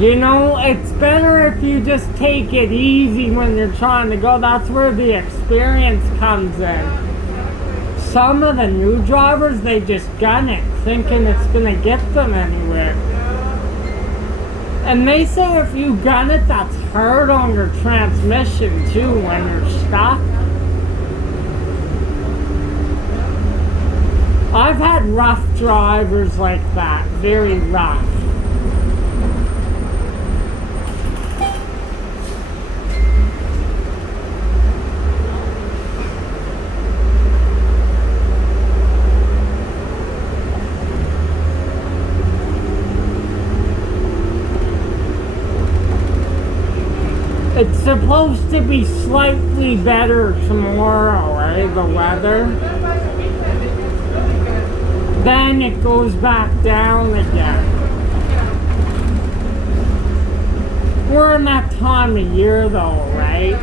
You know, it's better if you just take it easy when you're trying to go. That's where the experience comes in. Some of the new drivers, they just gun it, thinking it's gonna get them anywhere. And they say if you gun it, that's hard on your transmission too when you're stuck. I've had rough drivers like that, very rough. It's supposed to be slightly better tomorrow, right? The weather. Then it goes back down again. We're in that time of year though, right?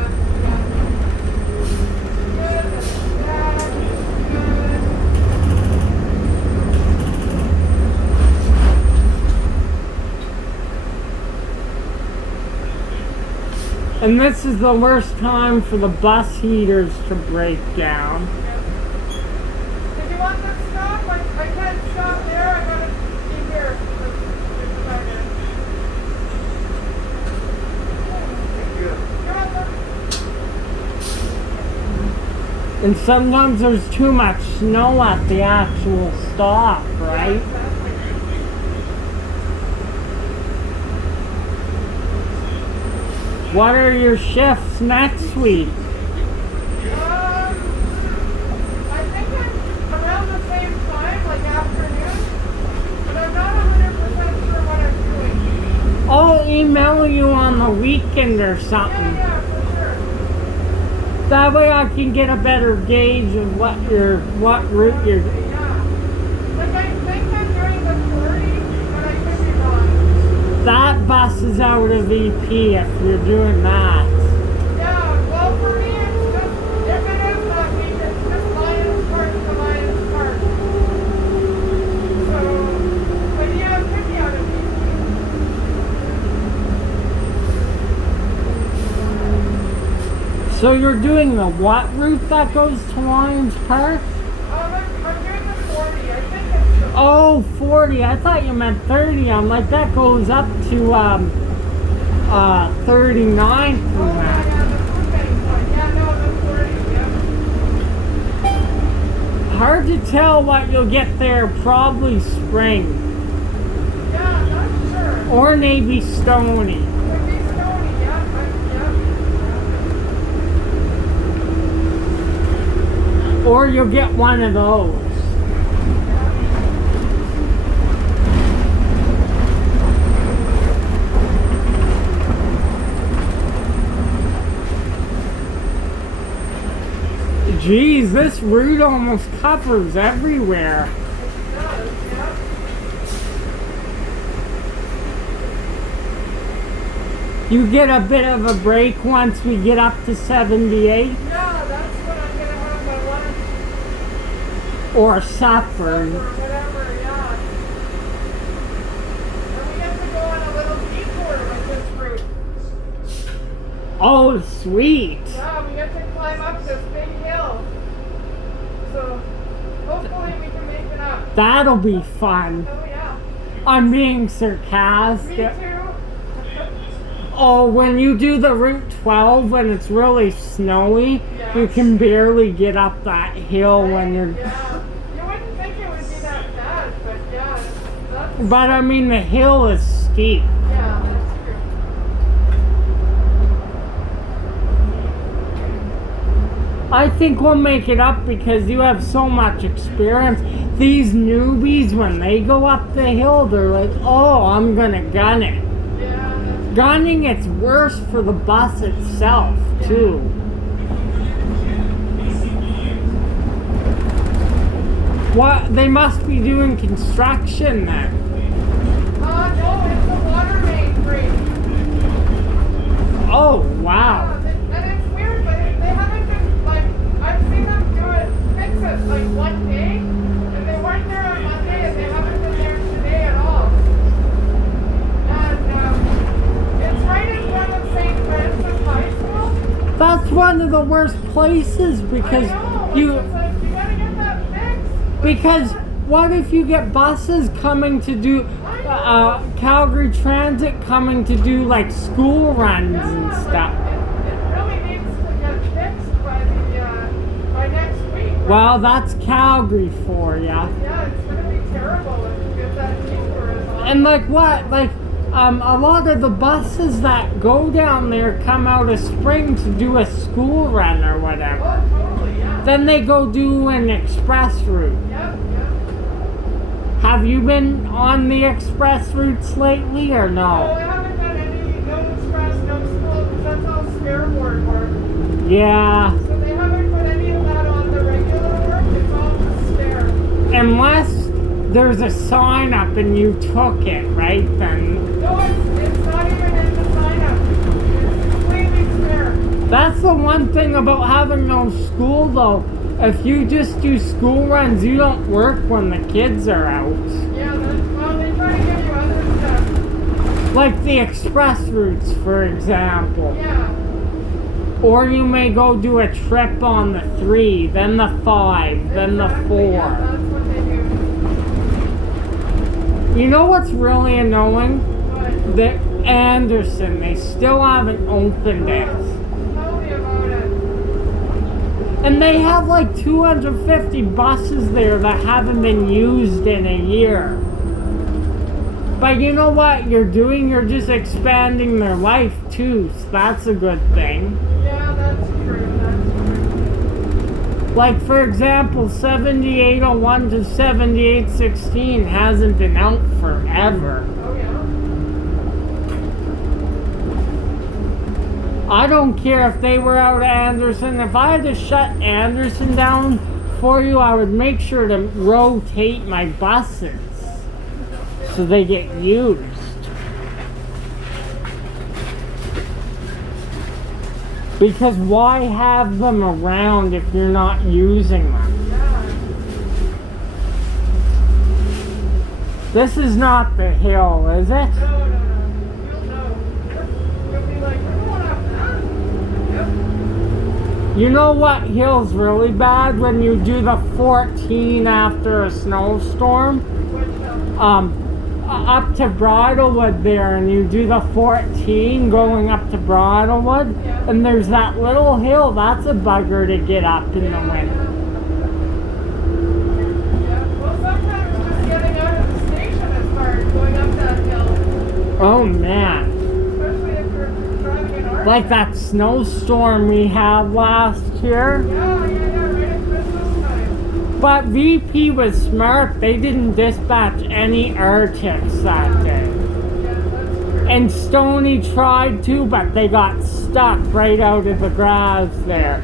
And this is the worst time for the bus heaters to break down. Did you want to stop? I can't stop there. I gotta be here. Thank you. You're welcome. And sometimes there's too much snow at the actual stop, right? What are your shifts next week? I think I'm around the same time, like afternoon, but I'm not 100% sure what I'm doing. I'll email you on the weekend or something. Yeah, for sure. That way I can get a better gauge of what route you're. Yeah. Like I think I'm doing the 40, but I could be wrong. That bus is out of VP if you're doing that. Yeah, well for me it's just, if it is that week, it's just Lions Park to Lions Park. So, but yeah, it could be out of VP. So you're doing the what route that goes to Lions Park? I'm doing the 40, I think it's the... Oh, 40. I thought you meant 30. I'm like, that goes up to 39 from Oh, that. yeah, the food one. Yeah, no, the 40, yeah. Hard to tell what you'll get there. Probably spring. Yeah, not sure. Or maybe stony. Could be Stony, yeah, Or you'll get one of those. Geez, this route almost covers everywhere. It does, yeah. You get a bit of a break once we get up to 78. Yeah, that's what I'm gonna have my lunch Or supper. or whatever, yeah. And we get to go on a little detour with this route. Oh, sweet. Yeah, we get to climb up this big hill. So hopefully we can make it up. That'll be fun. Oh yeah. I'm being Me sarcastic. too. Oh, when you do the Route 12 when it's really snowy, Yeah. you can barely get up that hill when you're... Yeah. You wouldn't think it would be that bad, but yeah, that's... But I mean, the hill is steep. Yeah, that's true. I think we'll make it up because you have so much experience. These newbies, when they go up the hill, they're like, oh, I'm gonna gun it. Yeah, that's... Gunning, it's worse for the bus itself, too. What? They must be doing construction then. No, it's a water main break. Oh, wow. And it's weird, but they haven't been, like, I've seen them do it, fix it, like, one day, and they weren't there on Monday, and they haven't been there today at all. And, That's one of the worst places because I know. you It's like, you gotta get that fixed. because what if you get buses coming to do Calgary Transit coming to do like school runs and stuff? It really needs to get fixed by next week. Well, that's Calgary for ya. Yeah, it's gonna be terrible if that paper is on. And like what? Like a lot of the buses that go down there come out of spring to do a school run or whatever. Oh, totally, yeah. Then they go do an express route. Yep. Have you been on the express routes lately or No, I no? haven't done any, no express, no school, because that's all scareboard work. Yeah, So they haven't put any of that on the regular work, it's all just spare. unless there's a sign up and you took it, right? Then No, it's not even in the sign up. It's completely spare. that's the one thing about having no school though. If you just do school runs, you don't work when the kids are out. Yeah, well, they try to give you other stuff. Like the express routes, for example. Yeah. Or you may go do a trip on the 3, then the 5, then the Exactly, 4. yeah, that's what they do. You know what's really annoying? But The Anderson, they still haven't opened it. tell me about it. And they have like 250 buses there that haven't been used in a year. But you know what you're doing? You're just expanding their life too, so that's a good thing. Yeah, that's true. Like for example, 7801 to 7816 hasn't been out forever. Oh, yeah. I don't care if they were out of Anderson. If I had to shut Anderson down for you, I would make sure to rotate my buses so they get used. Because why have them around if you're not using them? Yeah. This is not the hill, is it? No. You'll know. You'll be like, we're going up that. Yep. You know what hill's really bad? When you do the 14 after a snowstorm. Which hill? Up to Bridlewood there, and you do the 14 going up to Bridlewood, Yeah. and there's that little hill. That's a bugger to get up in the winter. Yeah. Well, sometimes just getting out of the station is hard, going up that hill. Oh man, Especially if you're driving an RV. like that snowstorm we had last year. Yeah, right at Christmas time. But VP was smart. They didn't dispatch any Arctics that day. Yeah, that's true. And Stony tried to, but they got stuck right out of the grass there.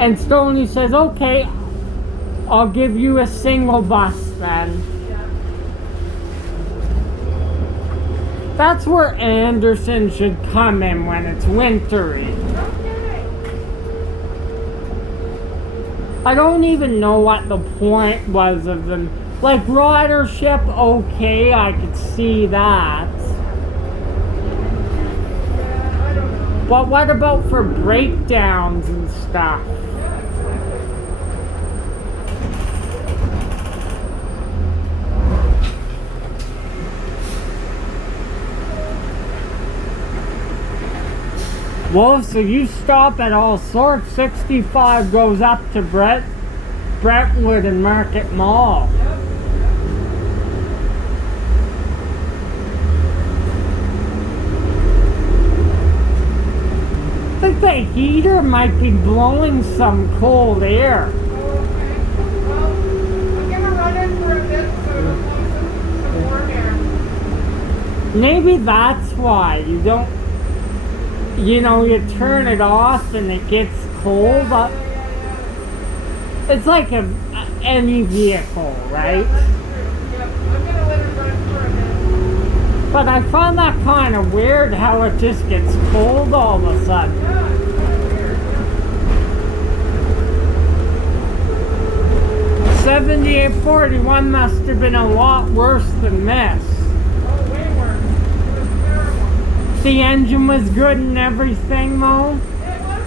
And Stony says, okay, I'll give you a single bus then. Yeah. That's where Anderson should come in when it's wintry. No kidding. I don't even know what the point was of them. Like ridership, okay, I could see that. Yeah, I don't know. But what about for breakdowns and stuff? Yeah, exactly. Well, so you stop at all sorts. 65 goes up to Brentwood and Market Mall. I think the heater might be blowing some cold air. Okay. Well, I'm gonna run in for a bit so it'll blow some warm air. Maybe that's why you don't, you know, you turn it off and it gets cold. But it's like any vehicle, right? That's true. Yep. I'm gonna let it run for a bit. But I find that kind of weird how it just gets cold all of a sudden. Yeah, it's kind of weird. 7841 must have been a lot worse than this. Oh, way worse. It was terrible. The engine was good and everything though. It was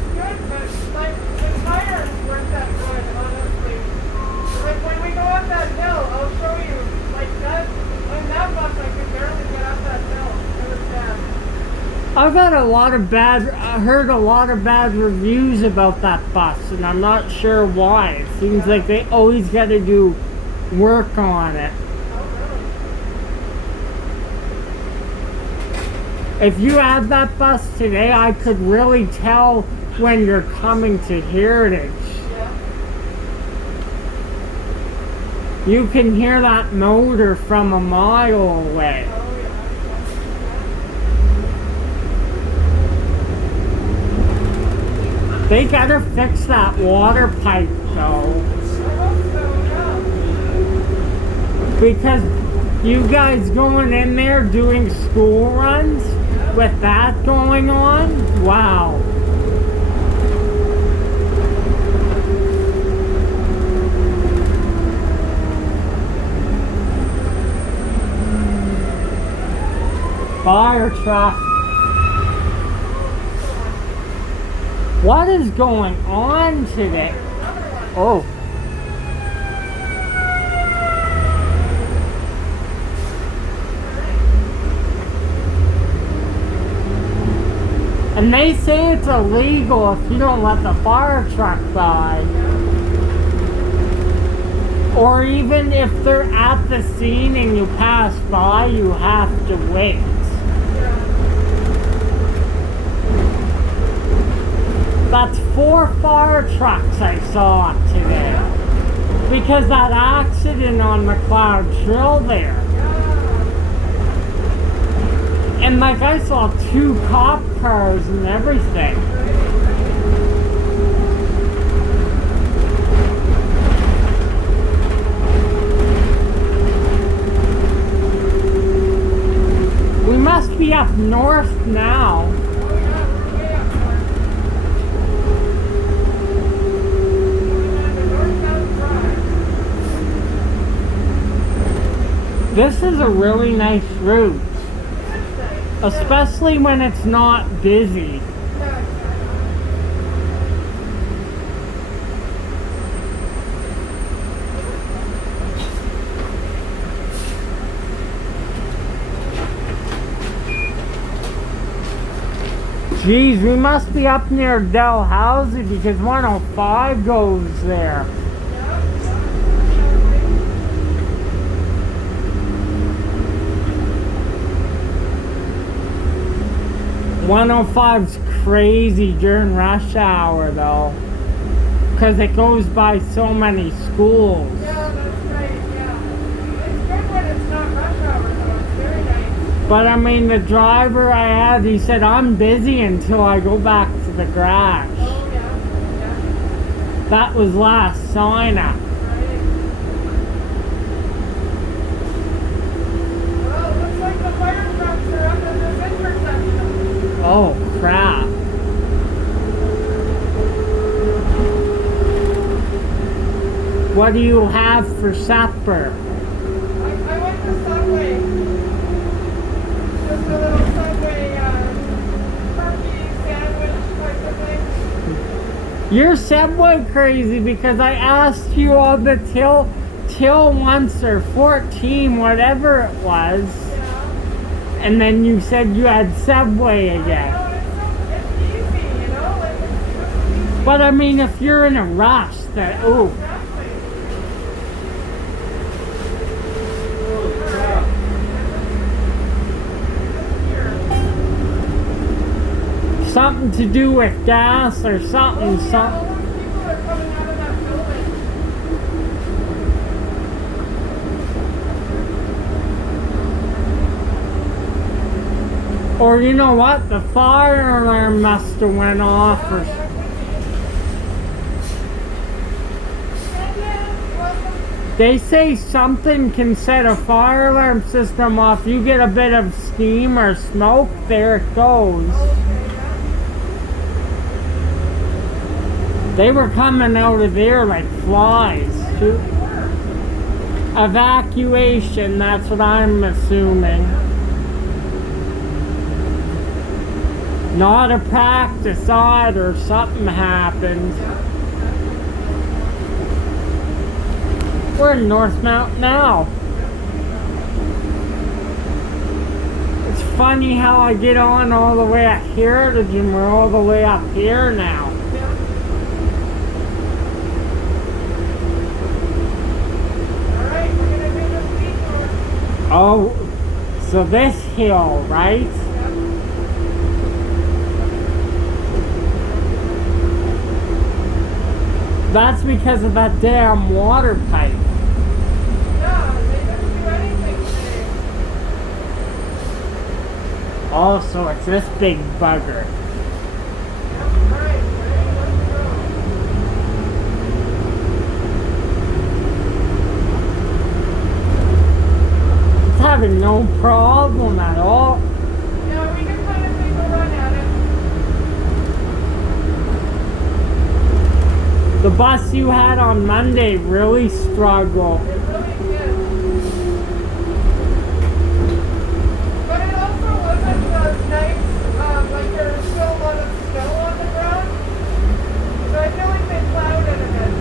up that hill. I'll show you. Like that, on that bus, I could barely get up that hill. It was bad. I heard a lot of bad reviews about that bus, and I'm not sure why. It seems like they always got to do work on it. If you had that bus today, I could really tell when you're coming to Heritage. You can hear that motor from a mile away. They gotta fix that water pipe though. Because you guys going in there doing school runs with that going on? Wow. Fire truck. What is going on today? Oh. And they say it's illegal if you don't let the fire truck by. Or even if they're at the scene and you pass by, you have to wait. That's 4 fire trucks I saw today. Because that accident on McLeod Trail there. And like I saw 2 cop cars and everything. We must be up north now. This is a really nice route, especially when it's not busy. Geez, we must be up near Dalhousie because 105 goes there. 105's crazy during rush hour though, because it goes by so many schools. Yeah, that's right, yeah. It's good when it's not rush hour though, it's very nice. But I mean, the driver I had, he said, I'm busy until I go back to the garage. Oh yeah. That was last sign up. Oh, crap. What do you have for supper? I went to Subway. Just a little Subway turkey sandwich type of thing. You're Subway crazy because I asked you on the till once or 14, whatever it was. And then you said you had Subway again. It's easy, you know? Like, it's easy. But I mean, if you're in a rush, that, oh. Exactly. Something to do with gas or something, something. All those people are coming out of that building. Or you know what? The fire alarm must have went off or... They say something can set a fire alarm system off. You get a bit of steam or smoke, there it goes. They were coming out of there like flies. Too. Evacuation, that's what I'm assuming. Not a practice either, something happened. We're in Northmount now. It's funny how I get on all the way at Heritage and we're all the way up here now. Alright, we're gonna do this detour. Oh, so this hill, right? That's because of that damn water pipe. Yeah, they didn't do anything today. Oh, so it's this big bugger. Alright, ready, let's go. It's having no problem at all. Yeah, we can kind of take a run at it. The bus you had on Monday really struggled. It really did. But it also wasn't as nice, like there was still a lot of snow on the ground. So I feel like they plowed it a bit.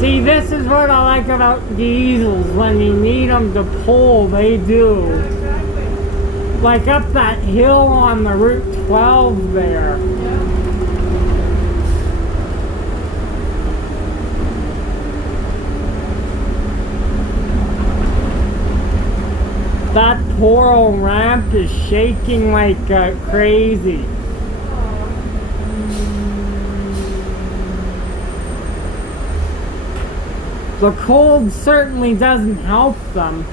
See, this is what I like about diesels. When you need them to pull, they do. Yeah, exactly. Like up that hill on the Route 12 there. Yeah. That poor old ramp is shaking like crazy. The cold certainly doesn't help them.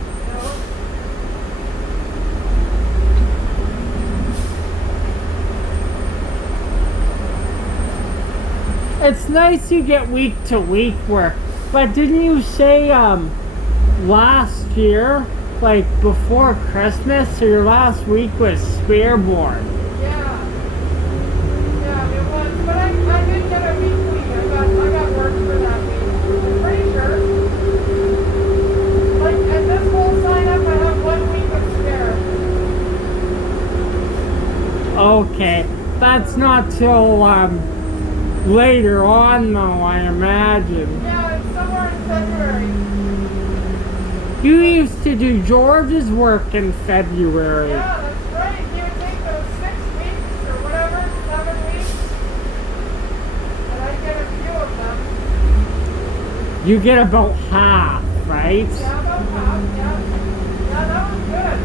It's nice you get week to week work, but didn't you say last year, like before Christmas, or your last week was Spearborn? Yeah. Yeah, it was. But I did get a weekly. I got work for that week. I'm pretty sure. Like, at this whole sign up, I have 1 week of spare. Okay, that's not till later on though, I imagine. Yeah, it's somewhere in February. You used to do George's work in February. Yeah, that's right. He would take those 6 weeks or whatever, 7 weeks. And I get a few of them. You get about half, right? Yeah, about half, yeah. Yeah, that was good.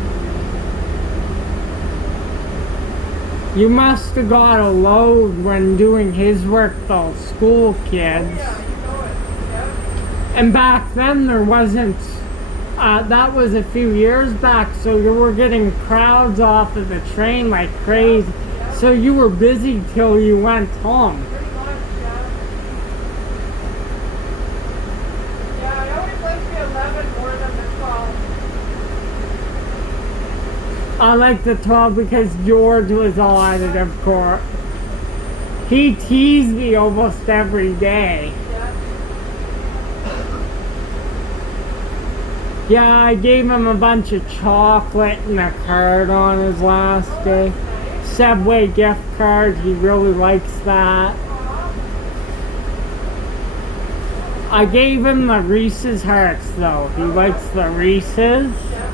You must have got a load when doing his work though, school kids. Yeah, you know it. Yeah. And back then there wasn't, that was a few years back, so you were getting crowds off of the train like crazy. Yeah. So you were busy till you went home. Pretty much, yeah. Yeah, I always like the 11 more than the 12. I like the 12 because George was on it, of course. He teased me almost every day. Yeah. Yeah, I gave him a bunch of chocolate and a card on his last day. Nice. Subway gift card, he really likes that. Aw. I gave him the Reese's Hearts though. He likes the Reese's. Yeah.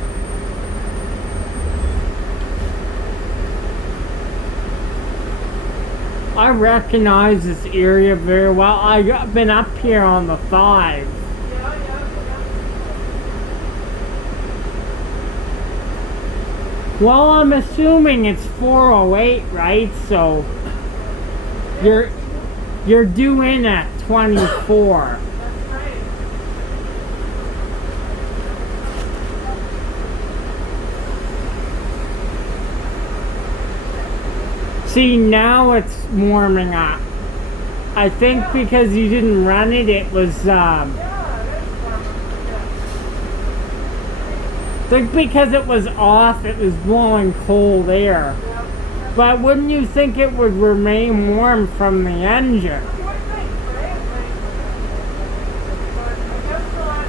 I recognize this area very well. I've been up here on the 5. Yeah. Well, I'm assuming it's 408, right? So you're due in at 24. That's right. See, now it's warming up. I think because you didn't run it, it was Yeah, it is warmer. I think because it was off, it was blowing cold air. Yeah. But wouldn't you think it would remain warm from the engine? You would think, right? Like, but I guess not.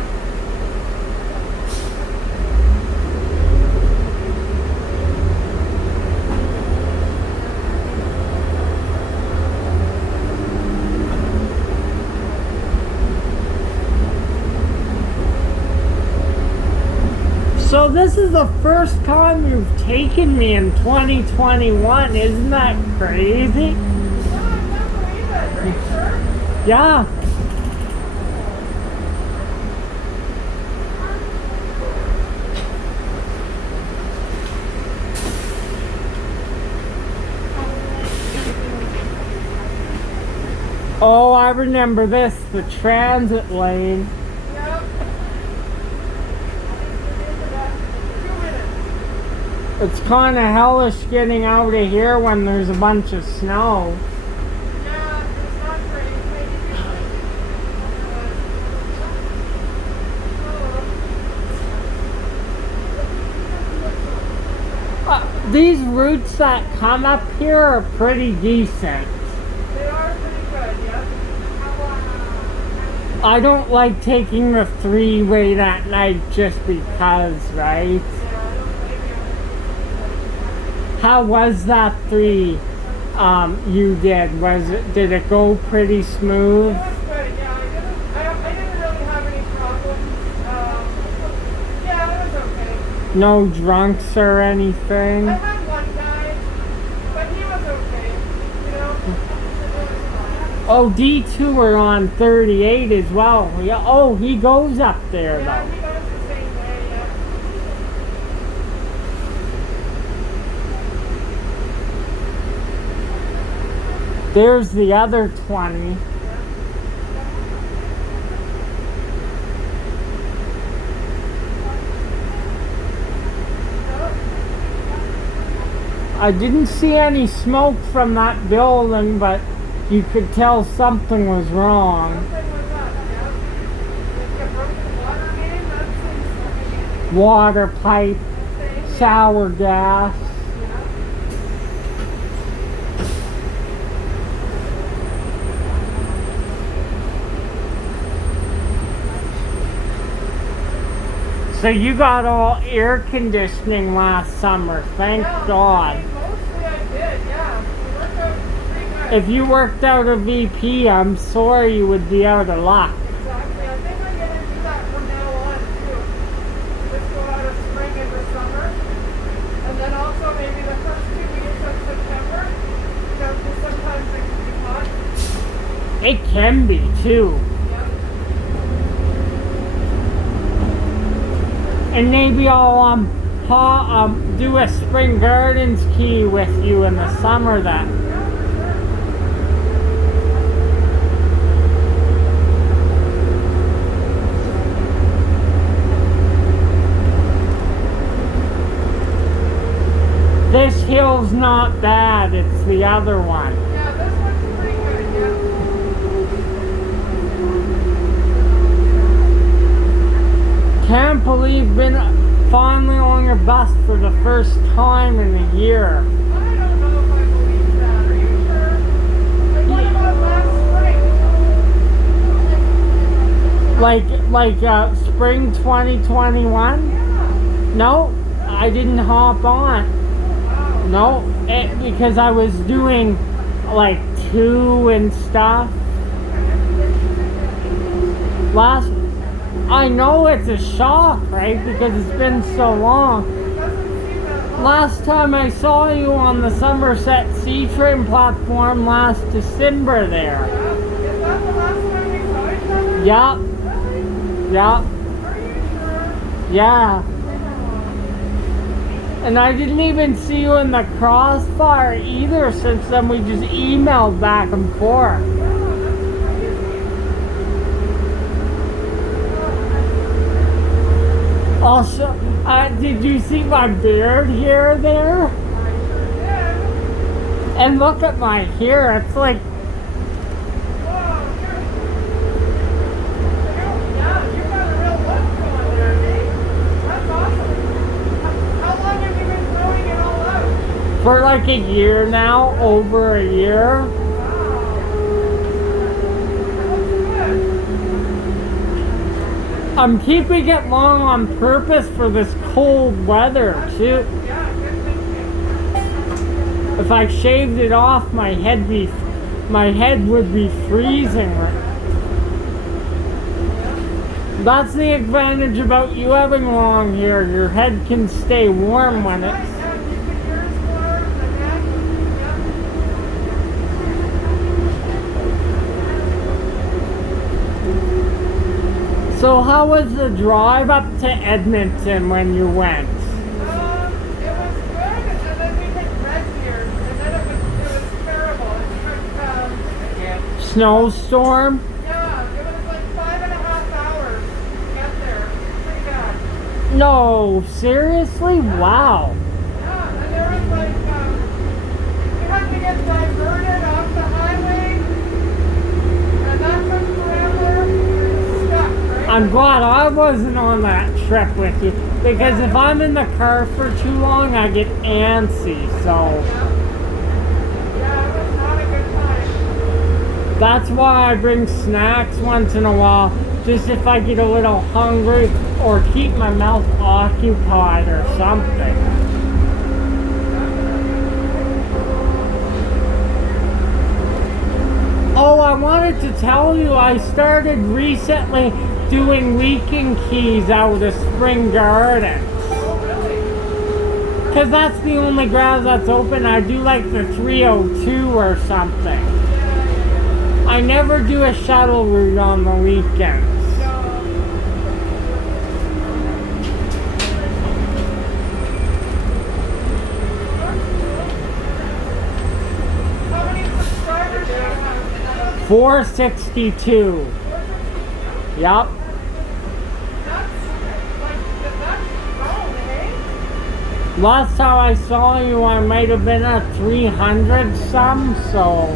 So this is the first time you've taken me in 2021. Isn't that crazy? Yeah, I can't believe it. Are you sure? Yeah. Oh, I remember this, the transit lane. Yep. 2 minutes. It's kind of hellish getting out of here when there's a bunch of snow. Yeah, it's not great. These routes that come up here are pretty decent. They are pretty good, yeah. I don't like taking the three-way at night just because, right? Yeah, I don't blame you. How was that three you did? Did it go pretty smooth? It was good, yeah. I didn't really have any problems. Yeah, it was okay. No drunks or anything? I had one guy, but he was okay. You know? It was fine. Oh, D2 on 38 as well. Yeah. Oh, he goes up there Yeah, though. he goes the same way, yeah. There's the other 20. I didn't see any smoke from that building, but you could tell something was wrong. Something was up, yeah. Like a broken water main, that seems Water pipe, insane. shower gas. Yeah. So you got all air conditioning last summer, thank Yeah, God. mostly I did, yeah. We worked out pretty good. If you worked out a VP, I'm sorry you would be out of luck. Exactly. I think I'm gonna do that from now on too. Just go out of spring into summer. And then also maybe the first 2 weeks of September. Because sometimes it can be hot. It can be too. Yeah. And maybe I'll do a spring gardens key with you in the summer then. Yeah, for sure. This hill's not bad, it's the other one. Yeah, this one's pretty good, yeah. Can't believe been finally on your bus for the first time in a year. I don't know if I believe that. Are you sure? Like, what about last spring? Spring 2021? Yeah. No, I didn't hop on. Wow. No, because I was doing like 2 and stuff. I know it's a shock, right? Because it's been so long. It doesn't seem that long. Last time I saw you on the Somerset C-Train platform last December there. Yeah. Is that the last time we saw each other? Yup, Really? yup, Are you sure? yeah. And I didn't even see you in the crossfire either since then we just emailed back and forth. Also, did you see my beard here there? And look at my hair, it's like, for like a year now, over a year. I'm keeping it long on purpose for this cold weather too. If I shaved it off, my head would be freezing. That's the advantage about you having long hair. Your head can stay warm when Right, it's... yeah, keep the ears warm, the neck, So how was the drive up to Edmonton when you went? it was good, and then we hit Red Deer, and then it was terrible. It took, Snowstorm? yeah, it was like 5.5 hours to get there. Pretty bad. No, seriously? Wow. Yeah, and there was like, we had to get diverted off the highway, and that took forever. We were stuck, right? I'm glad I wasn't on that trip with you, because if I'm in the car for too long, I get antsy, so... Yeah, it was not a good time. That's why I bring snacks once in a while, just if I get a little hungry or keep my mouth occupied or something. Oh, I wanted to tell you I started recently doing weekend keys out of Spring Gardens. Oh, really? Because that's the only grounds that's open. I do like the 302 or something. I never do a shuttle route on the weekends. How many subscribers do you have? 462. Yup. That's grown, eh? Last time I saw you, I might have been at 300 some, so...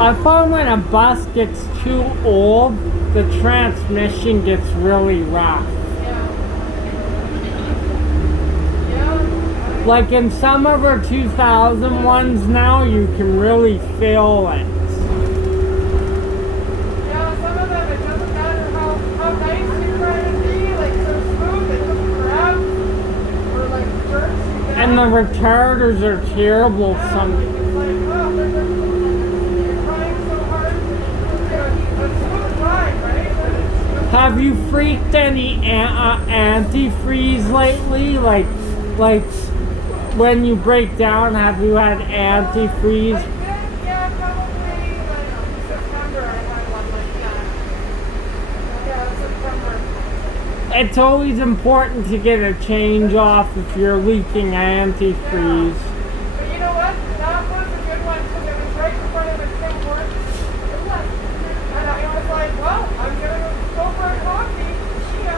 I find when a bus gets too old, the transmission gets really rough. Yeah. Like in some of our 2000 ones now, you can really feel it. Yeah, some of them, it doesn't matter how nice you try to be, like so smooth, it doesn't grab, or like jerks you down. And the retarders are terrible It's some... like, oh, you're trying so hard to get a smooth ride, right? Have you freaked any antifreeze lately? Like when you break down, have you had antifreeze? Yeah, probably like September I had one like that. Yeah, September. It's always important to get a change off if you're leaking antifreeze. But you know what? That was a good one because it was right in front of the Tim Hortons. And I was like, well, I'm going to go for a coffee. See ya.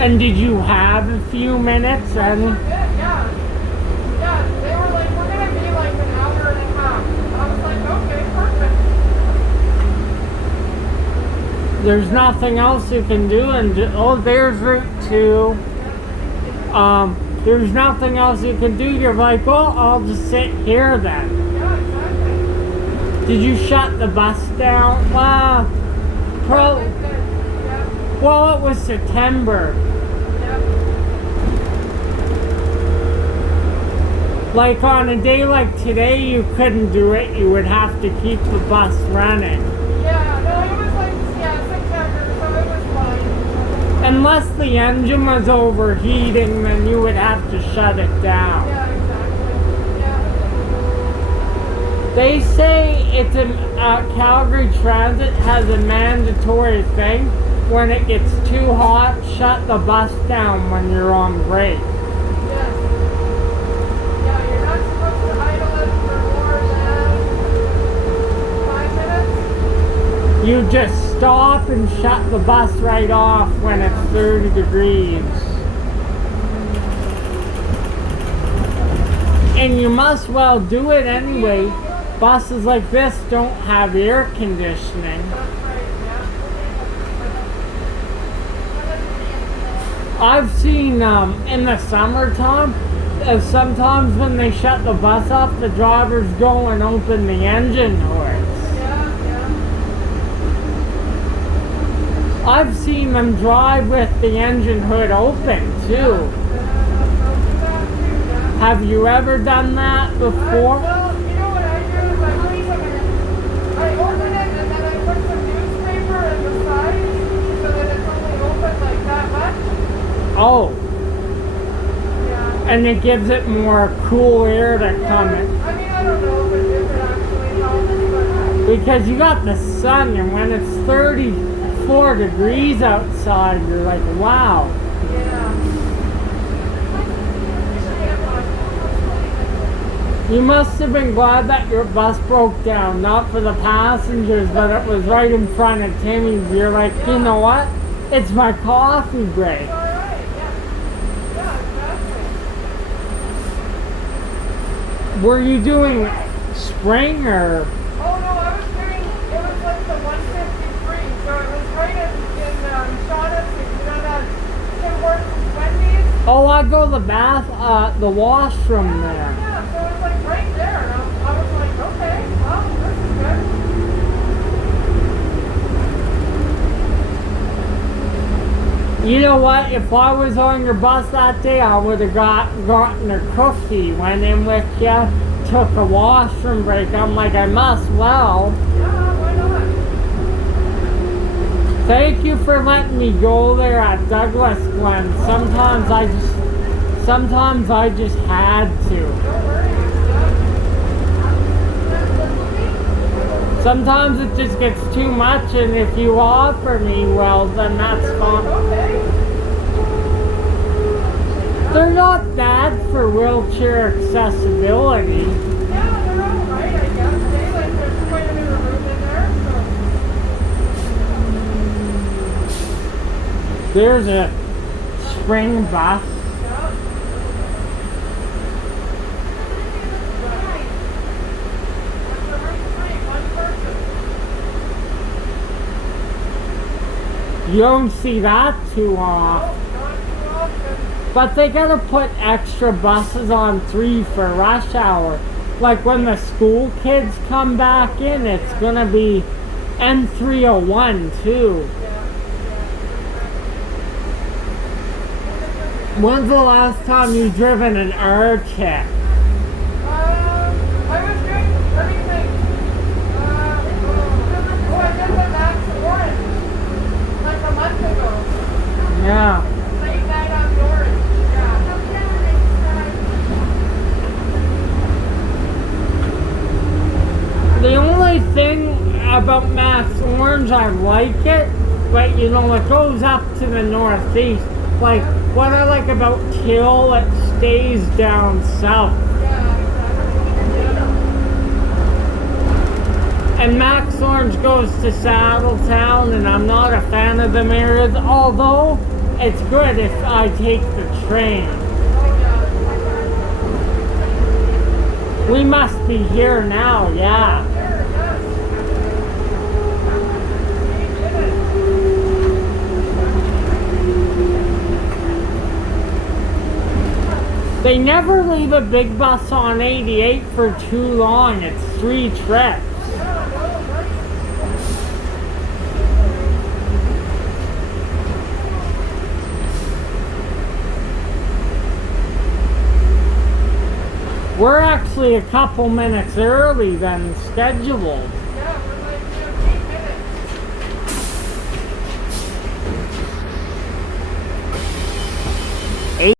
And did you have a few minutes? And Yeah. Yeah, they were like, we're going to be like an hour and a half. I was like, okay, perfect. there's nothing else you can do. And oh, there's Route 2. There's nothing else you can do. You're like, well, I'll just sit here then. Yeah, exactly. Did you shut the bus down? Well, well, it was September. Like on a day like today, you couldn't do it. You would have to keep the bus running. Yeah, no, it was like, September, so it was fine. Unless the engine was overheating, then you would have to shut it down. Yeah, exactly. Yeah. They say it's Calgary Transit has a mandatory thing. When it gets too hot, shut the bus down when you're on break. Yes. Yeah, you're not supposed to idle it for more than 5 minutes. You just stop and shut the bus right off when it's 30 degrees. And you must well do it anyway. Buses like this don't have air conditioning. That's right, yeah. I've seen in the summertime, sometimes when they shut the bus off, the drivers go and open the engine doors. Yeah, yeah. I've seen them drive with the engine hood open too. Have you ever done that before? Well, you know what I do is I open it and then I put some newspaper in the sides so that it's only open like that much. Oh, Yeah. and it gives it more cool air to come in. I mean, I don't know if it actually helps, but Because you got the sun, and when it's 34 degrees outside, you're like, wow. yeah. You must have been glad that your bus broke down, not for the passengers, but it was right in front of Timmy's. You're like, you know what? It's my coffee break. All right, yeah. Yeah, exactly. Were you doing spring or? Oh no, I was doing, it was like the 153, so it was right in Shaughnessy, you know that Tim Hortons Wendy's? Oh, I go to the washroom there. Yeah, so it was like right there, and I was like, okay, well, this is good. You know what? If I was on your bus that day, I would have gotten a cookie, went in with you, took a washroom break. I'm like, I must well. Yeah, why not? Thank you for letting me go there at Douglas Glen. Sometimes I just had to. Don't worry. Sometimes it just gets too much, and if you offer me, well, then that's fine. Okay. They're not bad for wheelchair accessibility. Yeah, they're all right, I guess. Like, there's quite a bit of room in there, so. There's a spring bus. Yeah. You don't see that too often. But they gotta put extra buses on 3 for rush hour. Like when the school kids come back in, it's gonna be N301 too. When's the last time you driven an air-check? I was doing, let me think. I did the Max Orange like a month ago. Yeah. Late night on Orange. Yeah. The only thing about Max Orange, I like it, but you know, it goes up to the northeast. Like, what I like about Kill, it stays down south. And Max Orange goes to Saddletown, and I'm not a fan of them areas, although it's good if I take the train. We must be here now, yeah. They never leave a big bus on 88 for too long. It's 3 trips. We're actually a couple minutes early than scheduled.